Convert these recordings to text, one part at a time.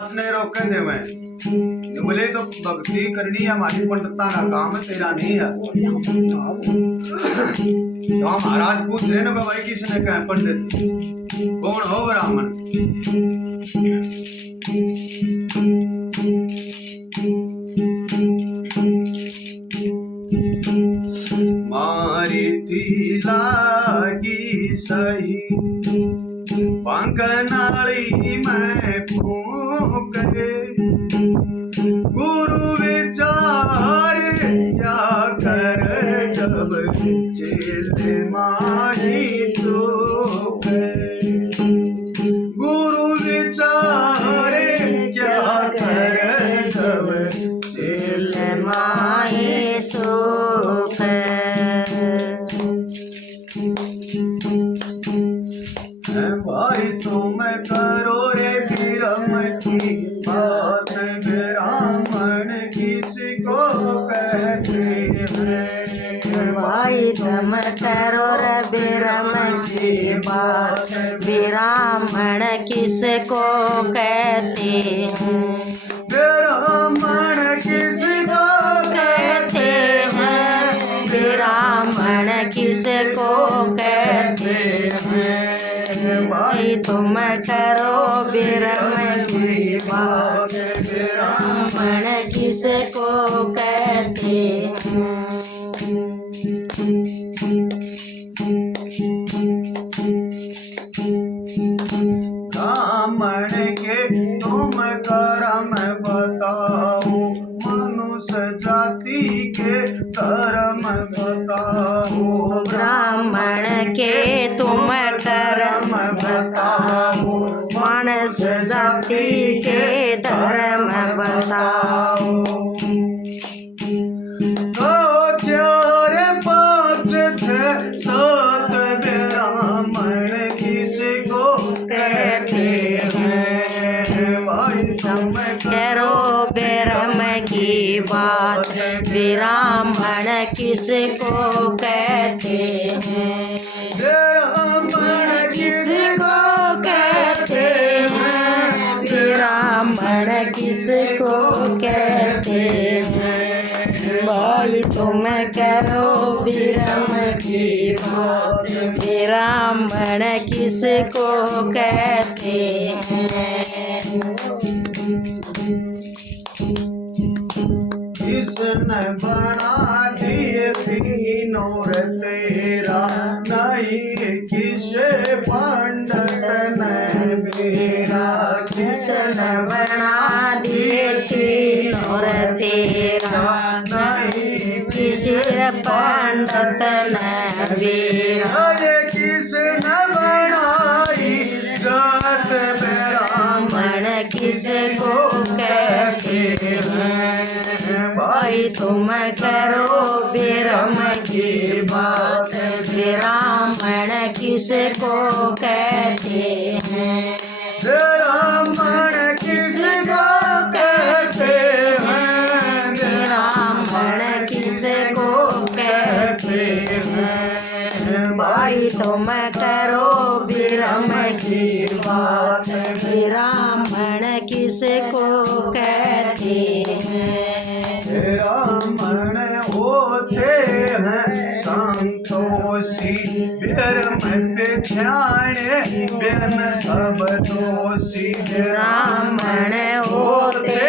ने रोके दे मैं बोले तो भक्ति करनी है हमारी पंडिता का काम है तेरा नहीं है। तो महाराज पूछ रहे ना भाई किसने कहा पंडित कौन हो ब्राह्मण। मारी थी लागी सही पंकनाली में फूंक गुरु विचार क्या कर जब चेल माही तो गुरु विचार क्या कर जब चेल माही सुख। भाई तुम करो रे विरम की बात ब्राह्मण किसको कहते हैं। भाई तुम करो रे विरम की बात ब्राह्मण किसको कहते हैं। ब्राह्मण किसको कहते हैं ब्राह्मण किसको कहते हैं। भाई तुम करो विरम की बात ब्राह्मण किसको कहते हैं। ब्राह्मण के तुम कर्म बताओ मनुष्य जाति के धर्म बताओ। ब्राह्मण के तुम कर्म बताओ मनुष्य जाति के धर्म बताओ। दो चार पाँच छः सात ब्राह्मण किसको कहते हैं। भाई तुम करो विरम की बात ब्राह्मण किसको कहते हैं। ब्राह्मण किसको कहते हैं ब्राह्मण किसको कहते हैं। भाई तुम करो विरम की बात ब्राह्मण किसको कहते हैं। किसने बना दिए तीनों तेरा नहीं किसे पंडित ने मेरा। किसने बना दिए तीनों तेरा नहीं किसी पंडित ने मेरा। किसने बनाई जात ब्राह्मण किसको कहते हैं। भाई तुम करो विरम की बात ब्राह्मण किसको कहते हैं। ब्राह्मण किसको कहते हैं। ब्राह्मण किसको कहते हैं। भाई तुम करो विरम की बात ब्राह्मण किसको कहते हैं। ब्राह्मण होते हैं संतोषी ब्रह्म बिछाने ब्रह्म सब दोषी। ब्राह्मण होते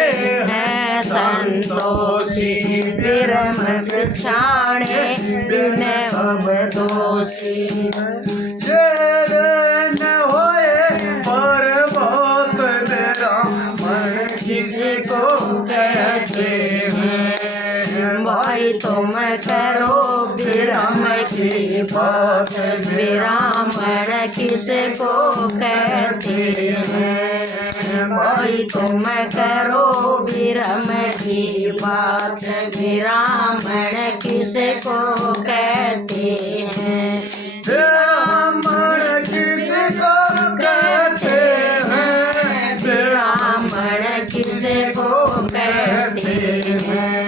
हैं संतोषी ब्रह्म बिछाने बिन सब दोषी। न होए पर बहुत ब्राह्मण किसको कहते हैं। भाई तुम करो विरम की बात ब्राह्मण किसको कहते हैं। भाई तुम करो विरम की बात ब्राह्मण किसको कहते हैं। ब्राह्मण किसको कहते हैं। ब्राह्मण किसको कहते हैं।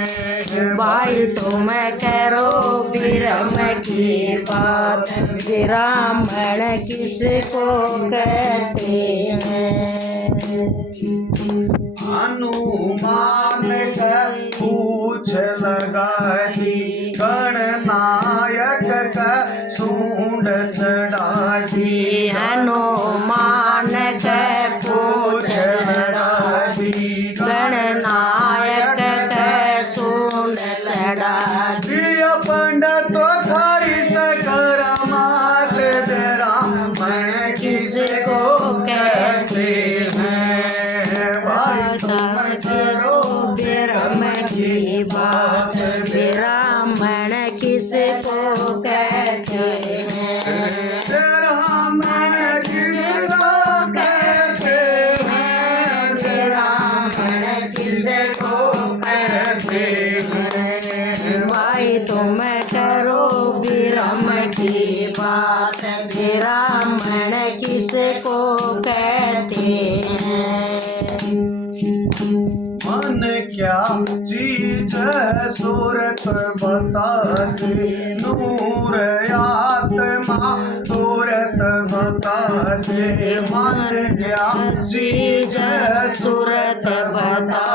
भाई तुम करो विरम की बात ब्राह्मण किसको कहते हैं। हनुमान का पूछ लगाई, गणनायक का सूंड चढ़ाई। हनुमान के पूछ लगाई, गणनायक के सूंड चढ़ाई। पंडित तो थारी सकर मात ब्राह्मण किसको कहते हैं? भाई तुम करो ब्रह्म की बात, ब्राह्मण किसको कहते हैं? ब्राह्मण किसको कहते हैं? ब्राह्मण किसको कहते हैं? भाई तुम करो ब्रह्म की बात, ब्राह्मण किसको कहते हैं? मन क्या चीज है सूरत बता दे, नूर आत्मा सूरत बता दे। मन क्या चीज है सूरत बता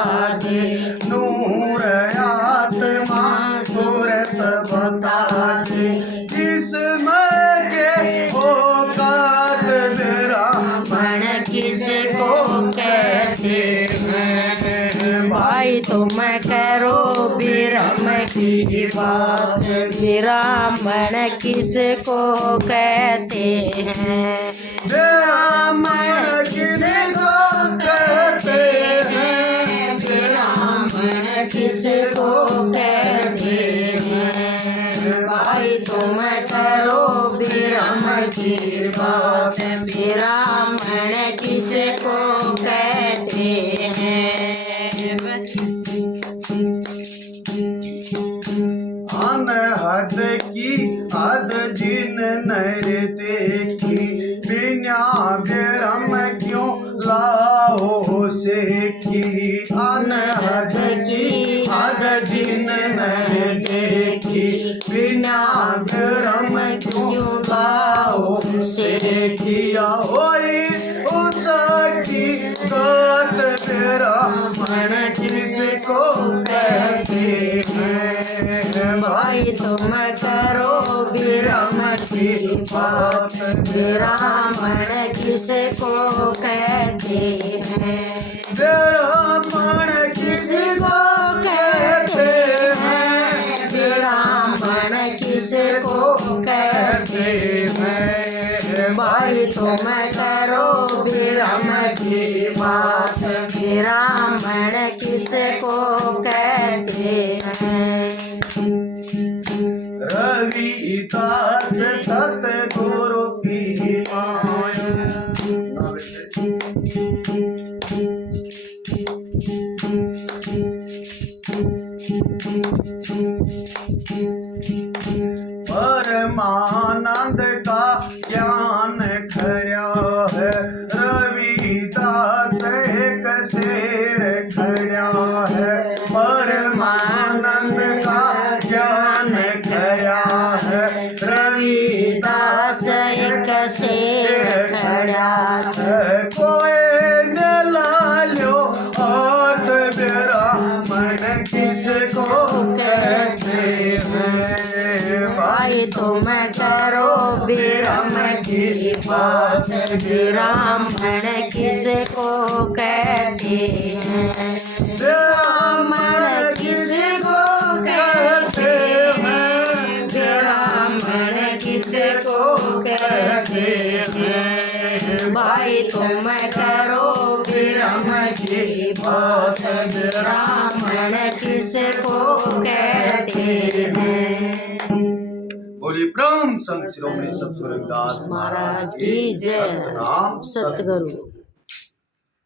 दे, नूर आत्मा सूरत बता दे। जिसमें के औकात ब्राह्मण किसको कहते हैं? भाई तुम करो ब्रह्म की बात, ब्राह्मण किसको कहते हैं? ब्राह्मण किसको कहते हैं? ब्राह्मण किसको कहते हैं? भाई तुम करो ब्रह्म की बात, ब्राह्मण किसको कहते हैं? अनहद की हद जिन नहीं देखी, बिना ब्रह्म क्यों लाओ सीखी। अनहद की हद जिन नहीं देखी, बिना ब्रह्म क्यों लाओ सीखिया। ओई उचकी बात ब्राह्मण किसको कहते हैं? भाई तुम करो ब्रह्म की बात, ब्राह्मण किसको कहते हैं? ब्राह्मण किसको कहते हैं? ब्राह्मण किसको कहते हैं? भाई तुम करो ब्रह्म की बात, ब्राह्मण किसको कहते हैं? रविदास सतगुरु की माया। परमानंद का ज्ञान खड़ा है, रविदास एक शेर खड़ा है। परमानंद का ज्ञान खड़ा है, रविदास एक शेर खड़ा है। कोई न लालो हाथ ब्राह्मण किसको कहते हैं? भाई तुम करो ब्रह्म की बात, ब्राह्मण किसको कहते हैं? ब्राह्मण किसको कहते हैं? ब्राह्मण किसको कहते हैं? भाई तुम करो ब्रह्म की बात, ब्राह्मण किसको कहते हैं? बोली ब्रह्म संघ शिरोमणि सतगुरु रविदास महाराज की जय। सतनाम सतगुरु।